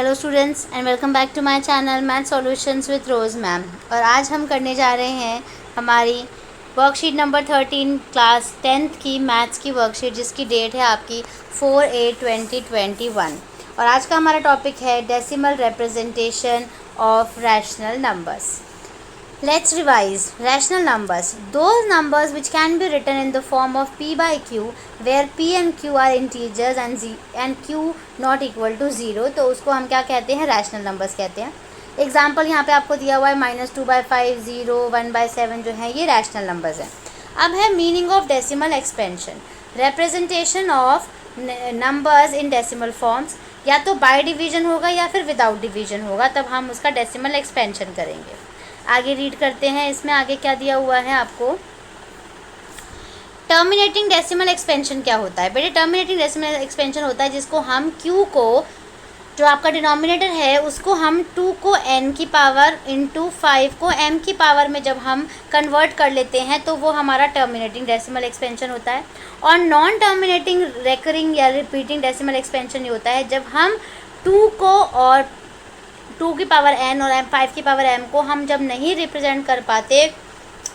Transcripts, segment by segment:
Hello students and welcome back to my channel math solutions with Rose ma'am. और आज हम करने जा रहे हैं हमारी वर्कशीट नंबर 13 क्लास 10th की मैथ्स की वर्कशीट, जिसकी डेट है आपकी 4/8/2021। और आज का हमारा टॉपिक है decimal representation of rational numbers. Let's revise. Rational numbers. Those numbers which can be written in the form of p by q, where p and q are integers and q not equal to 0, तो उसको हम क्या कहते हैं? Rational numbers कहते हैं। Example यहाँ पे आपको दिया हुआ है -2/5, 0, 1/7 जो है ये रैशनल नंबर्स हैं। अब है meaning of decimal expansion. Representation of numbers in decimal forms, या तो बाय डिवीजन होगा या फिर विदाउट डिवीजन होगा, तब हम उसका डेसिमल एक्सपेंशन करेंगे। आगे रीड करते हैं। इसमें आगे क्या दिया हुआ है आपको? टर्मिनेटिंग डेसिमल एक्सपेंशन क्या होता है? बेटे टर्मिनेटिंग डेसिमल एक्सपेंशन होता है जिसको हम q को, जो आपका डिनोमिनेटर है, उसको हम 2 को n की पावर इंटू 5 को m की पावर में जब हम कन्वर्ट कर लेते हैं तो वो हमारा टर्मिनेटिंग डेसिमल एक्सपेंशन होता है। और नॉन टर्मिनेटिंग रेकरिंग या रिपीटिंग डेसिमल एक्सपेंशन ये होता है जब हम 2 को और 2 की पावर n और 5 की पावर m को हम जब नहीं रिप्रेजेंट कर पाते,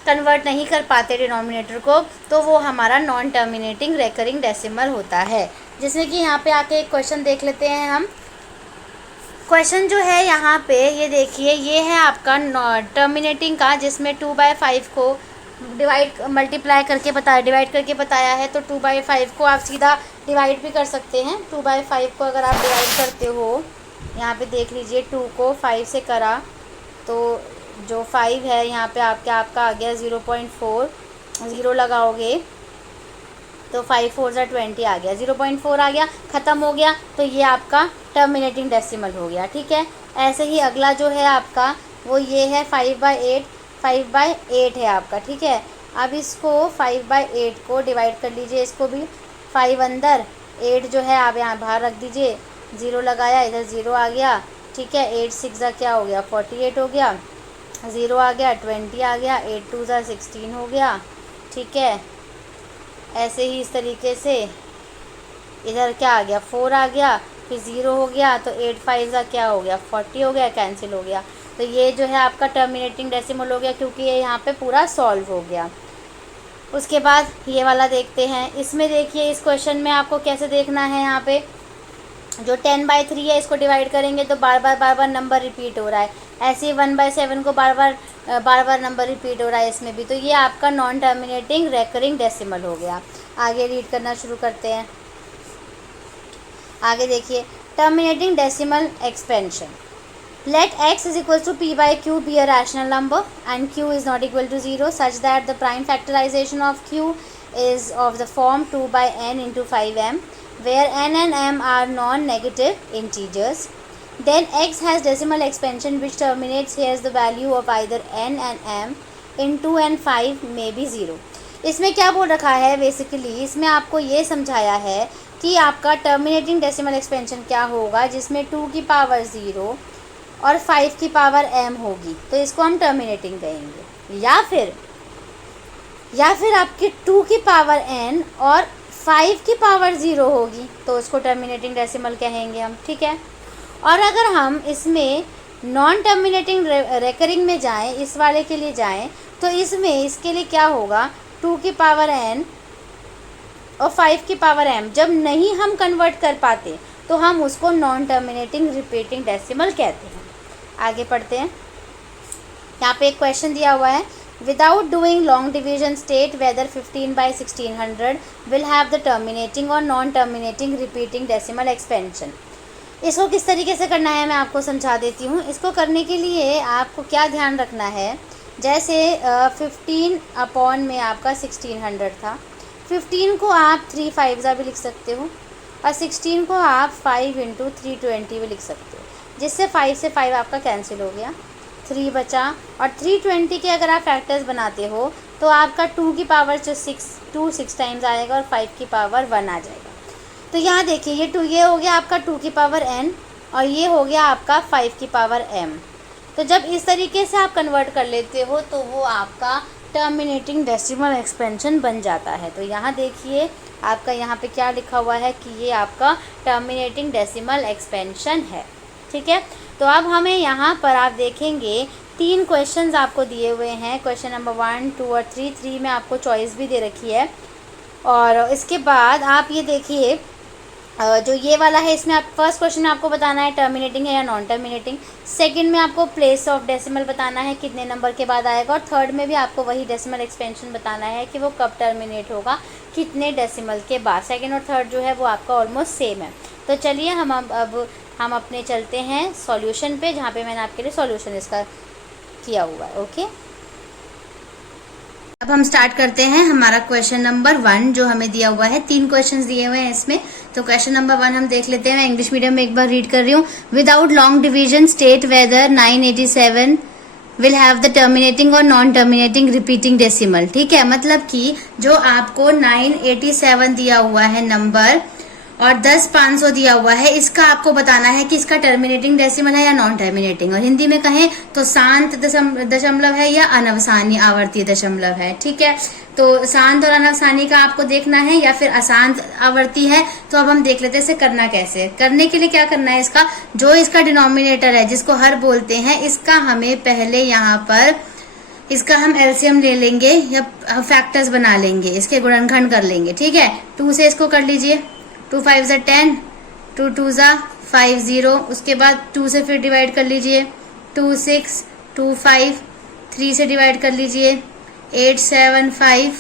कन्वर्ट नहीं कर पाते डिनोमिनेटर को, तो वो हमारा नॉन टर्मिनेटिंग रेकरिंग डेसिमल होता है। जिसमें कि यहाँ पे आके एक क्वेश्चन देख लेते हैं हम। क्वेश्चन जो है यहाँ पे ये देखिए, ये है आपका टर्मिनेटिंग का, जिसमें 2/5 को डिवाइड करके बताया है। तो 2/5 को आप सीधा डिवाइड भी कर सकते हैं। 2/5 को अगर आप डिवाइड करते हो, यहाँ पे देख लीजिए, 2 को 5 से करा तो जो 5 है यहाँ पे आपका आ गया 0.4, 0 लगाओगे तो 5 4 ज़ा 20 आ गया, 0.4 आ गया, ख़त्म हो गया। तो ये आपका टर्मिनेटिंग डेसिमल हो गया। ठीक है। ऐसे ही अगला जो है आपका वो ये है 5/8 है आपका। ठीक है। अब इसको 5/8 को डिवाइड कर लीजिए, इसको भी 5 अंदर, 8 जो है आप यहाँ बाहर रख दीजिए, 0 लगाया, इधर 0 आ गया। ठीक है। 8 6 ज़ा क्या हो गया? 48 हो गया, 0 आ गया, 20 आ गया, 8 2 ज़ा 16 हो गया। ठीक है। ऐसे ही इस तरीके से इधर क्या आ गया? 4 आ गया, फिर 0 हो गया, तो 8 5 ज़ा क्या हो गया? 40 हो गया, कैंसिल हो गया। तो ये जो है आपका टर्मिनेटिंग डेसिमल हो गया, क्योंकि ये यहाँ पे पूरा सॉल्व हो गया। उसके बाद ये वाला देखते हैं। इसमें देखिए, इस क्वेश्चन में आपको कैसे देखना है, यहाँ पे जो 10/3 है इसको डिवाइड करेंगे तो बार बार नंबर रिपीट हो रहा है। ऐसे ही 1/7 को बार बार नंबर रिपीट हो रहा है इसमें भी। तो ये आपका नॉन टर्मिनेटिंग रेकरिंग डेसिमल हो गया। आगे रीड करना शुरू करते हैं। आगे देखिए, terminating decimal expansion. Let x is equals to p by q be a rational number and q is not equal to 0 such that the prime factorization of q is of the form 2 by n into 5m, where n and m are non-negative integers. Then x has decimal expansion which terminates here the value of either n and m in 2 and 5 may be 0. इसमें क्या बोल रखा है? Basically इसमें आपको ये समझाया है कि आपका टर्मिनेटिंग डेसिमल एक्सपेंशन क्या होगा, जिसमें 2 की पावर 0 और 5 की पावर m होगी, तो इसको हम टर्मिनेटिंग कहेंगे। या फिर आपकी 2 की पावर n और 5 की पावर 0 होगी, तो उसको टर्मिनेटिंग डेसिमल कहेंगे हम। ठीक है। और अगर हम इसमें नॉन टर्मिनेटिंग रेकरिंग में जाएं, इस वाले के लिए जाएं, तो इसके लिए क्या होगा? 2 की पावर n और 5 की पावर m जब नहीं हम कन्वर्ट कर पाते तो हम उसको नॉन टर्मिनेटिंग रिपीटिंग डेसिमल कहते हैं। आगे पढ़ते हैं। यहाँ पे एक क्वेश्चन दिया हुआ है, without doing long division state whether 15/1600 will have the terminating और non terminating repeating decimal expansion. इसको किस तरीके से करना है मैं आपको समझा देती हूँ। इसको करने के लिए आपको क्या ध्यान रखना है, जैसे 15 अपॉन में आपका 1600 था, 15 को आप 3 5 ज़ा भी लिख सकते हो और 16 को आप 5 इंटू 320 भी लिख सकते हो, जिससे 5 से 5 आपका कैंसिल हो गया, 3 बचा। और 320 के अगर आप फैक्टर्स बनाते हो तो आपका 2 की पावर जो 6 टाइम्स आएगा और 5 की पावर 1 आ जाएगा। तो यहाँ देखिए, ये हो गया आपका 2 की पावर n और ये हो गया आपका 5 की पावर m। तो जब इस तरीके से आप कन्वर्ट कर लेते हो तो वो आपका टर्मिनेटिंग डेसिमल एक्सपेंशन बन जाता है। तो यहाँ देखिए, आपका यहाँ पे क्या लिखा हुआ है कि ये आपका टर्मिनेटिंग डेसिमल एक्सपेंशन है। ठीक है। तो अब हमें यहाँ पर आप देखेंगे 3 क्वेश्चंस आपको दिए हुए हैं, क्वेश्चन नंबर 1, 2 और 3 में आपको चॉइस भी दे रखी है। और इसके बाद आप ये देखिए जो ये वाला है, इसमें आप फर्स्ट क्वेश्चन में आपको बताना है टर्मिनेटिंग है या नॉन टर्मिनेटिंग, सेकंड में आपको प्लेस ऑफ डेसिमल बताना है कितने नंबर के बाद आएगा, और थर्ड में भी आपको वही डेसिमल एक्सपेंशन बताना है कि वो कब टर्मिनेट होगा, कितने डेसिमल के बाद। सेकंड और थर्ड जो है वो आपका ऑलमोस्ट सेम है। तो चलिए अब हम अपने चलते हैं सॉल्यूशन पे, जहाँ पे मैंने आपके लिए सॉल्यूशन इसका किया हुआ है। ओके, अब हम स्टार्ट करते हैं हमारा क्वेश्चन नंबर 1 जो हमें दिया हुआ है। 3 क्वेश्चंस दिए हुए हैं इसमें। तो क्वेश्चन नंबर 1 हम देख लेते हैं। मैं इंग्लिश मीडियम में एक बार रीड कर रही हूँ। Without long division state weather 987 will have the terminating और नॉन टर्मिनेटिंग रिपीटिंग डेसिमल। ठीक है, मतलब कि जो आपको 987 दिया हुआ है नंबर और 10,500 दिया हुआ है, इसका आपको बताना है कि इसका टर्मिनेटिंग डेसिमल है या नॉन टर्मिनेटिंग, और हिंदी में कहें तो शांत दशमलव है या अनवसानी आवर्ती दशमलव है। ठीक है, तो शांत और अनवसानी का आपको देखना है या फिर अशांत आवर्ती है। तो अब हम देख लेते हैं इसे करना कैसे। करने के लिए क्या करना है, इसका जो इसका डिनोमिनेटर है जिसको हर बोलते हैं, इसका हमें पहले यहाँ पर इसका हम एलसीएम ले लेंगे या फैक्टर्स बना लेंगे, इसके गुणनखंड कर लेंगे। ठीक है, 2 से इसको कर लीजिए, 2 5 = 10, 2 2 = 5 0। उसके बाद 2 से फिर डिवाइड कर लीजिए, 2 6, 2 5, 3 से डिवाइड कर लीजिए, 8 7 5।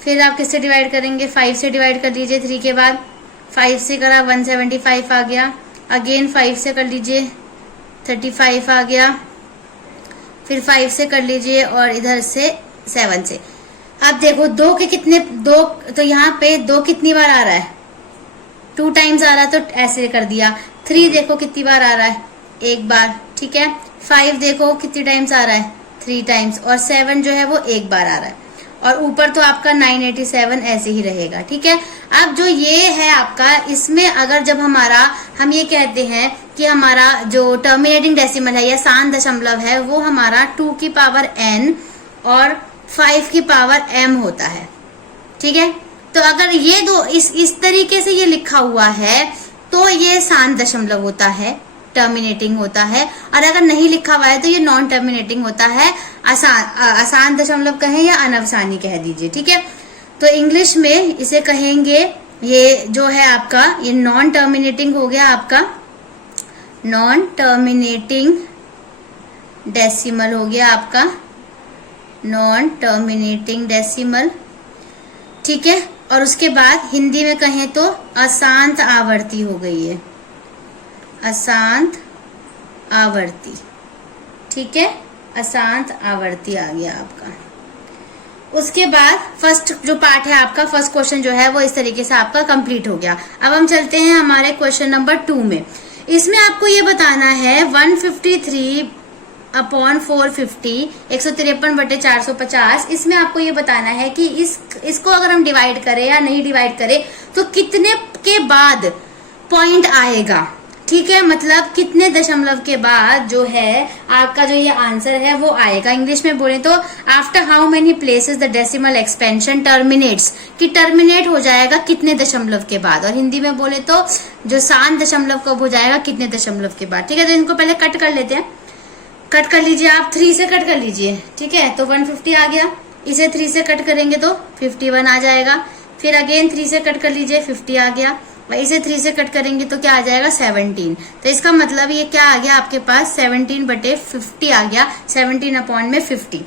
फिर आप किससे डिवाइड करेंगे, 5 से डिवाइड कर लीजिए। 3 के बाद 5 से करा 175 आ गया। अगेन 5 से कर लीजिए, 35 आ गया। फिर 5 से कर लीजिए और इधर से 7 से। अब देखो 2 के कितने, 2 तो यहाँ पे 2 कितनी बार आ रहा है, 2 टाइम्स आ रहा है, तो ऐसे कर दिया। 3 देखो कितनी बार आ रहा है, 1 बार। ठीक है, 5 देखो कितनी टाइम्स आ रहा है, 3 टाइम्स, और 7 जो है वो 1 बार आ रहा है, और ऊपर तो आपका 987 ऐसे ही रहेगा। ठीक है, अब जो ये है आपका, इसमें अगर जब हम ये कहते हैं कि हमारा जो टर्मिनेटिंग डेसिमल है या शांत दशमलव है वो हमारा 2 की पावर n और 5 की पावर m होता है। ठीक है, तो अगर ये दो इस तरीके से ये लिखा हुआ है तो ये शांत दशमलव होता है, टर्मिनेटिंग होता है, और अगर नहीं लिखा हुआ है तो ये नॉन टर्मिनेटिंग होता है, अशांत दशमलव कहें या अनवसानी कह दीजिए। ठीक है, तो इंग्लिश में इसे कहेंगे, ये जो है आपका ये नॉन टर्मिनेटिंग हो गया, आपका नॉन टर्मिनेटिंग डेसिमल हो गया, आपका नॉन टर्मिनेटिंग डेसिमल। ठीक है, और उसके बाद हिंदी में कहें तो अशांत आवर्ती हो गई है, अशांत आवर्ती। ठीक है, अशांत आवर्ती आ गया आपका। उसके बाद फर्स्ट जो पार्ट है आपका, फर्स्ट क्वेश्चन जो है वो इस तरीके से आपका कंप्लीट हो गया। अब हम चलते हैं हमारे क्वेश्चन नंबर 2 में। इसमें आपको ये बताना है 153/450, 153/450। इसमें आपको ये बताना है कि इसको अगर हम डिवाइड करें या नहीं डिवाइड करें तो कितने के बाद पॉइंट आएगा। ठीक है, मतलब कितने दशमलव के बाद जो है आपका जो ये आंसर है वो आएगा। इंग्लिश में बोले तो after how many places the decimal expansion terminates, कि टर्मिनेट हो जाएगा कितने दशमलव के बाद, और हिंदी में बोले तो जो शांत दशमलव कब हो जाएगा, कितने दशमलव के बाद। ठीक है, तो इनको पहले कट कर लेते हैं। कट कर लीजिए आप, 3 से कट कर लीजिए। ठीक है, तो 150 आ गया। इसे 3 से कट करेंगे तो 51 आ जाएगा। फिर अगेन 3 से कट कर लीजिए, 50 आ गया। इसे 3 से कट करेंगे तो क्या आ जाएगा, 17। तो इसका मतलब ये क्या आ गया आपके पास, 17/50 आ गया, 17/50।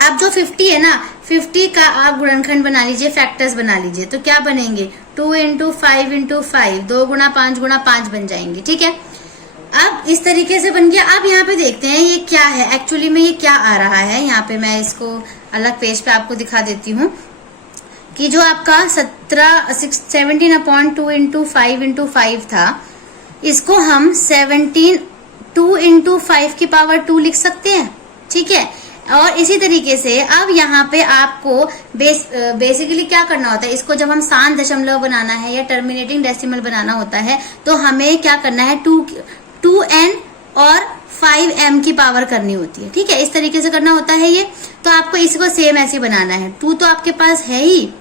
अब जो 50 है ना, 50 का आप गुणनखंड बना लीजिए, फैक्टर्स बना लीजिए। तो क्या बनेंगे, 2 × 5 × 5, 2 × 5 × 5 बन जाएंगे। ठीक है, अब इस तरीके से बन गया। अब यहाँ पे देखते हैं ये क्या है, एक्चुअली में ये क्या आ रहा है। यहाँ पे मैं इसको अलग पेज पे आपको दिखा देती हूँ कि जो आपका 17/2 × 5 × 5 था, इसको हम 2 × 5 की पावर 2 लिख सकते हैं। ठीक है, और इसी तरीके से अब यहाँ पे आपको बेसिकली क्या करना होता है, इसको जब हम शांत दशमलव बनाना है या टर्मिनेटिंग डेसिमल बनाना होता है तो हमें क्या करना है, 2n और 5m की पावर करनी होती है। ठीक है, इस तरीके से करना होता है ये। तो आपको इसको सेम ऐसे बनाना है। 2 तो आपके पास है ही,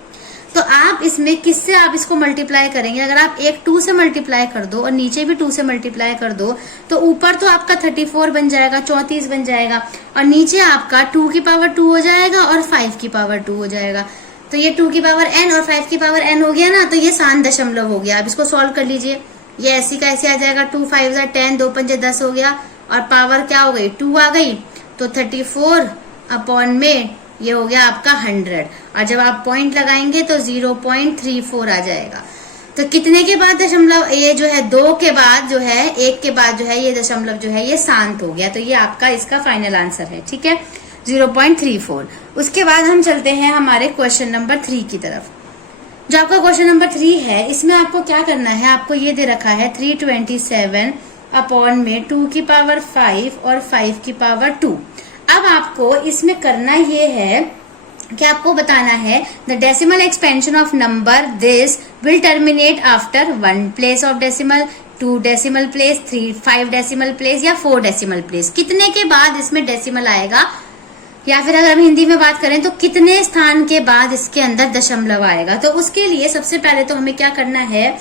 तो आप इसमें किससे आप इसको मल्टीप्लाई करेंगे? अगर आप एक 2 से मल्टीप्लाई कर दो और नीचे भी 2 से मल्टीप्लाई कर दो तो ऊपर तो आपका 34 बन जाएगा, 34 बन जाएगा, और नीचे आपका 2 की पावर 2 हो जाएगा और 5 की पावर 2 हो जाएगा। तो ये 2 की पावर n और 5 की पावर n हो गया ना, तो ये 7 दशमलव हो गया। अब इसको सॉल्व कर लीजिए, ये ऐसी का ऐसे आ जाएगा, 2 5 10, 2 5 10 हो गया, और पावर क्या हो गई 2 आ गई, तो 34 अपॉन में ये हो गया आपका 100, और जब आप पॉइंट लगाएंगे तो 0.34 आ जाएगा। तो कितने के बाद दशमलव, ये जो है 2 के बाद जो है 1 के बाद जो है ये दशमलव जो है ये शांत हो गया। तो ये आपका इसका फाइनल आंसर है, ठीक है, 0.34। उसके बाद हम चलते हैं हमारे क्वेश्चन नंबर 3 की तरफ। जो आपका क्वेश्चन नंबर 3 है, इसमें आपको क्या करना है, आपको ये दे रखा है 327 अपॉन में 2 की पावर 5 और 5 की पावर 2। अब आपको इसमें करना ये है कि आपको बताना है the decimal expansion of number this will terminate after 1 place of decimal, 2 decimal place, 3 5 decimal place या 4 डेसिमल प्लेस। कितने के बाद इसमें डेसिमल आएगा, या फिर अगर हम हिंदी में बात करें तो कितने स्थान के बाद इसके अंदर दशमलव आएगा। तो उसके लिए सबसे पहले तो हमें क्या करना है,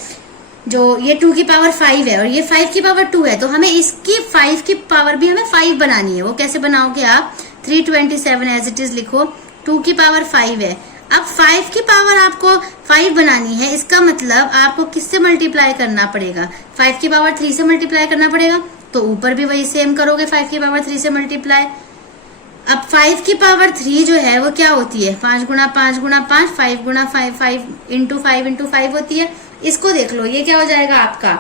जो ये 2 की पावर 5 है और ये 5 की पावर 2 है, तो हमें इसकी 5 की पावर भी हमें 5 बनानी है। वो कैसे बनाओगे आप, 327 एज इट इज लिखो, 2 की पावर 5 है। अब 5 की पावर आपको 5 बनानी है, इसका मतलब आपको किससे मल्टीप्लाई करना पड़ेगा, 5 की पावर 3 से मल्टीप्लाई करना पड़ेगा। तो ऊपर भी वही सेम करोगे, 5 की पावर 3 से मल्टीप्लाई। अब 5 की पावर 3 जो है वो क्या होती है, 5 गुणा 5 गुणा 5, 5 गुणा 5, 5 इंटू 5 इंटू 5 होती है। इसको देख लो, ये क्या हो जाएगा आपका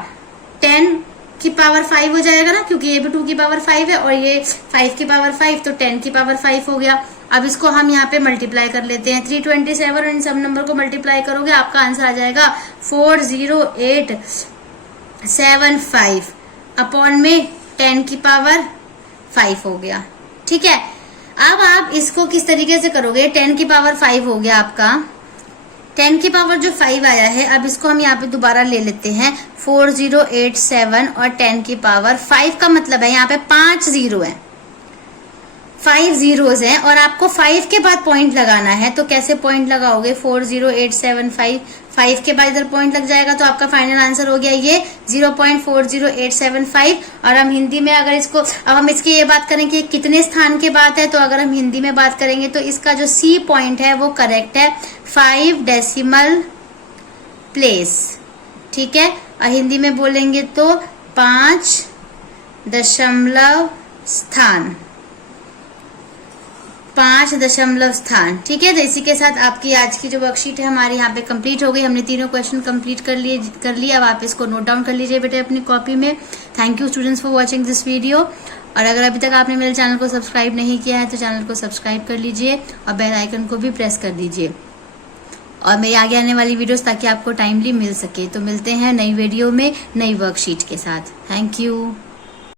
10 की पावर 5 हो जाएगा ना, क्योंकि ये भी 2 की पावर 5 है और ये 5 की पावर 5, तो 10 की पावर 5 हो गया। अब इसको हम यहाँ पे मल्टीप्लाई कर लेते हैं, 327 और इन सब नंबर को मल्टीप्लाई करोगे आपका आंसर आ जाएगा 40875 अपॉन में 10 की पावर 5 हो गया, ठीक है। अब आप इसको किस तरीके से करोगे, 10 की पावर 5 हो गया आपका, 10 की पावर जो 5 आया है, अब इसको हम यहाँ पे दोबारा ले लेते हैं 4087 और 10 की पावर 5 का मतलब है यहाँ पे 5 जीरो है, 5 जीरोज हैं, और आपको 5 के बाद पॉइंट लगाना है। तो कैसे पॉइंट लगाओगे, 40875, 5 के बाद इधर पॉइंट लग जाएगा, तो आपका फाइनल आंसर हो गया ये 0.40875। और हम हिंदी में अगर इसको, अब हम इसकी ये बात करें कि कितने स्थान के बाद है, तो अगर हम हिंदी में बात करेंगे तो इसका जो सी पॉइंट है वो करेक्ट है, 5 डेसिमल प्लेस, ठीक है। और हिंदी में बोलेंगे तो 5 दशमलव स्थान, 5 दशमलव स्थान, ठीक है। तो इसी के साथ आपकी आज की जो वर्कशीट है हमारी यहाँ पे कंप्लीट हो गई। हमने तीनों क्वेश्चन कंप्लीट कर लिए। अब आप इसको नोट डाउन कर लीजिए बेटे अपनी कॉपी में। Thank you students for watching this video. और अगर अभी तक आपने मेरे चैनल को सब्सक्राइब नहीं किया है तो चैनल को सब्सक्राइब कर लीजिए और बेल आइकन को भी प्रेस कर दीजिए, और मेरी आगे आने वाली वीडियोस ताकि आपको टाइमली मिल सके। तो मिलते हैं नई वीडियो में नई वर्कशीट के साथ। Thank you.